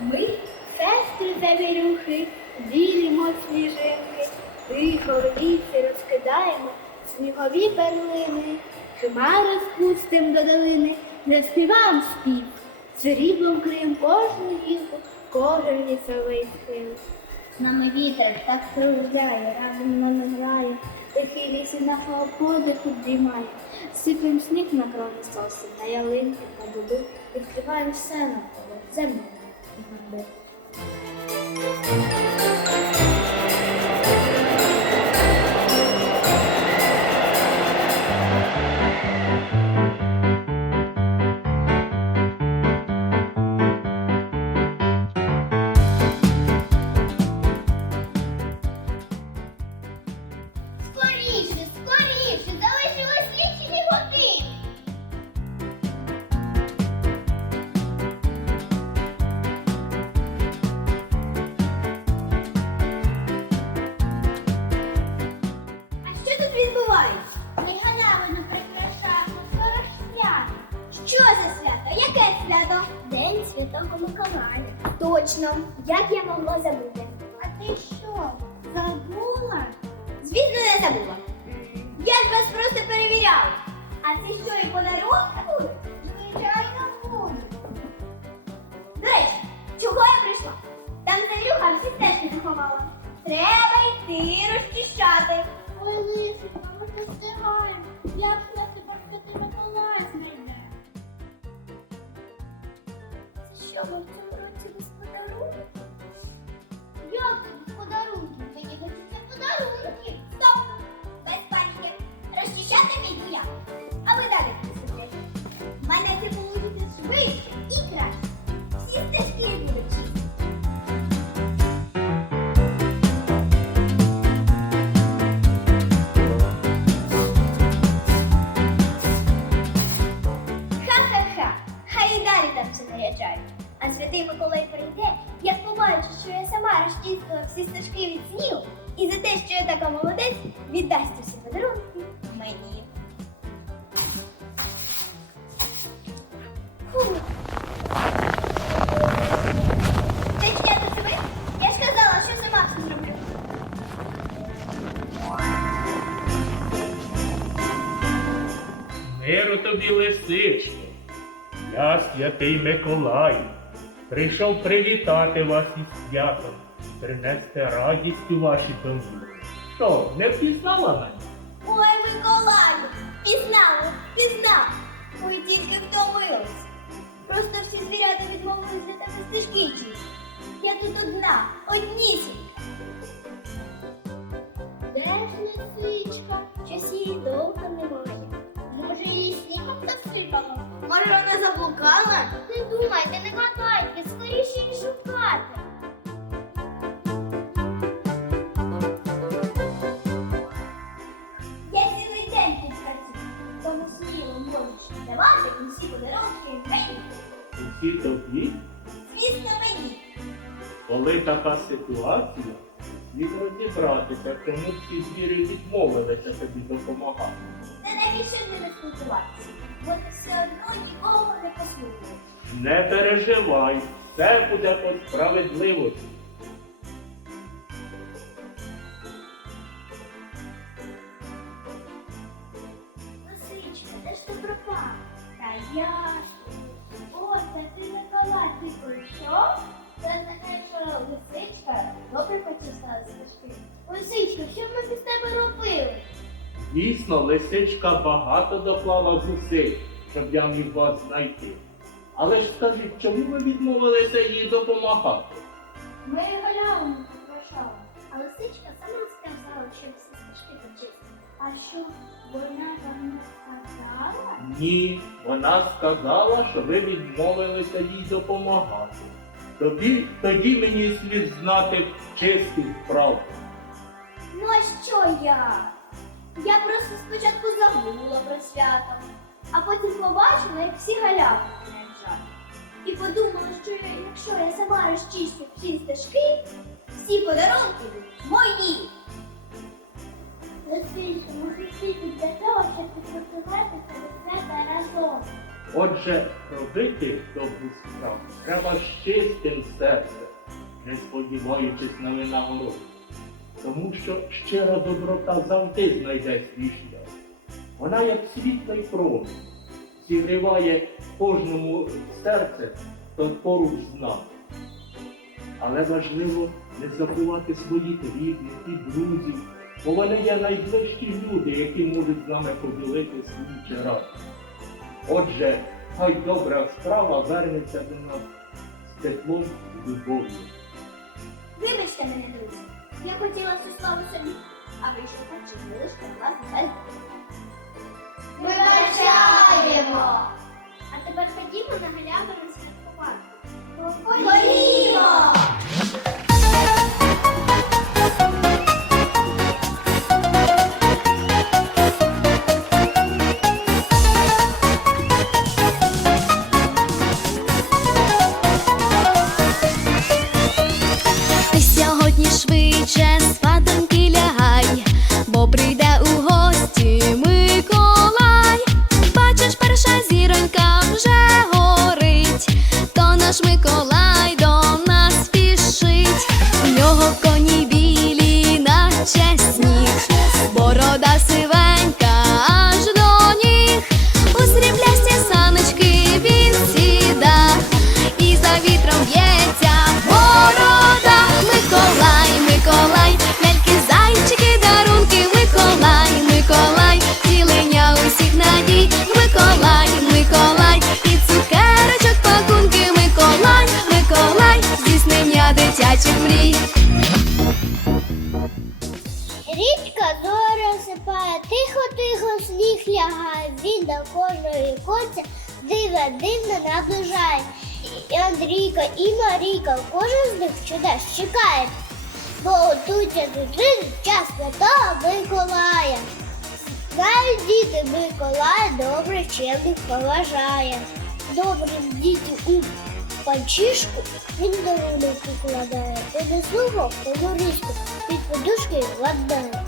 Ми, сестри завірюхи, ділимо сніжинки, тихо в лісі розкидаємо снігові перлини, хмари спустим до долини, заспіваємо спів, сріблом криєм кожну гілку, кожен лісовий схил. Нами вітер так кружляє, разом нами грає, тихий лісі нашого подиху дрімає. Сипем сніг на крони сосен, на ялинки, на дуби, відкриваємо все навколо, землю і горби. Свято? День Святого Миколая. Точно. Як я могла забути? А ти що? Забула? Звісно, не забула. Я ж вас просто перевіряла. А це що, і подарунки були? Що, ми в цьому році без подарунків? Як це без подарунків? Мені хочеться подарунків. Стоп! Без паніки. Розчищати піду я. А ви далі. В мене це вийде швидше і краще. Всі стежки будуть чисті. Ха-ха-ха, хай і далі там все наряджають. А святий Миколай прийде, як побачить, що я сама розчистила всі стежки від снігу, і за те, що я така молодець, віддасть усі подарунки мені. Фу. Я. Миру тобі, лисичко, я святий Миколай, прийшов привітати вас із святом, принести радість у ваші домівки. Що, не впізнала мене? Ой, Миколаю, пізнала, пізнала. Ой, тільки втомилась. Просто всі звірята відмовились для тебе стежки чисті. Я тут одна, однісінька. Де ж лисичка? Щось її довго немає. Може, її снігом засипало? Може, вона заблукала? Можеш давати усі подарунки мені. Усі тобі, Звісно, мені. коли така ситуація, слід розібратися, чому всі звірі відмовилися тобі допомагати. Та навіщо з ними спілкуватися? Бо ти все одно нікого не послухаєш. Не переживай, все буде по справедливості. Я. О, це ти Миколай, ти прийшов? Це означає, що лисичка добре почесала стежки. Лисичка, що ми без тебе робили? Звісно, лисичка багато доклала зусиль, щоб я міг вас знайти. Але ж скажіть, чому ви відмовилися їй допомагати? Ми галявину прикрашали, а лисичка сама сказала, що всі стежки. А що, вона? Ні, вона сказала, що ви відмовилися їй допомагати. Тобі, тоді мені слід знати чисту правду. Ну а що я? Я просто спочатку забула про свято, а потім побачила, як всі галявини наїжджають. І подумала, що якщо я сама розчищу всі стежки, всі подарунки мої. Лисичка, може тут для того, щоб підготуватися свята разом. Отже, робити добру справу треба з чистим серцем, не сподіваючись на винагороду. Тому що щира доброта завжди знайде свій шлях. Вона як світлий промінь, зігріває кожному серце, хто поруч з нами. Але важливо не забувати своїх рідних і друзів, бо вони є найближчі люди, які можуть з нами поділити чи радість. Отже, хай добра справа вернеться до нас з теплом і любов'ю. Вибачте мене, друзі. Я хотіла цю славу собі, а вийшло так, що залишила вас без. Вибачаємо! А тепер ходімо на галявину Річка зоря сипає, тихо-тихо сніг лягає, він до кожної кольця дива дивно наближає. І Андрійка, і Марійка, кожен з них чудес чекає, бо готується зустріти час святого Миколая. Знають діти Миколая добре чемних поважає. Добрим дітям у панчішку він дарунок покладає, не слухав, то різку під подушки владнає.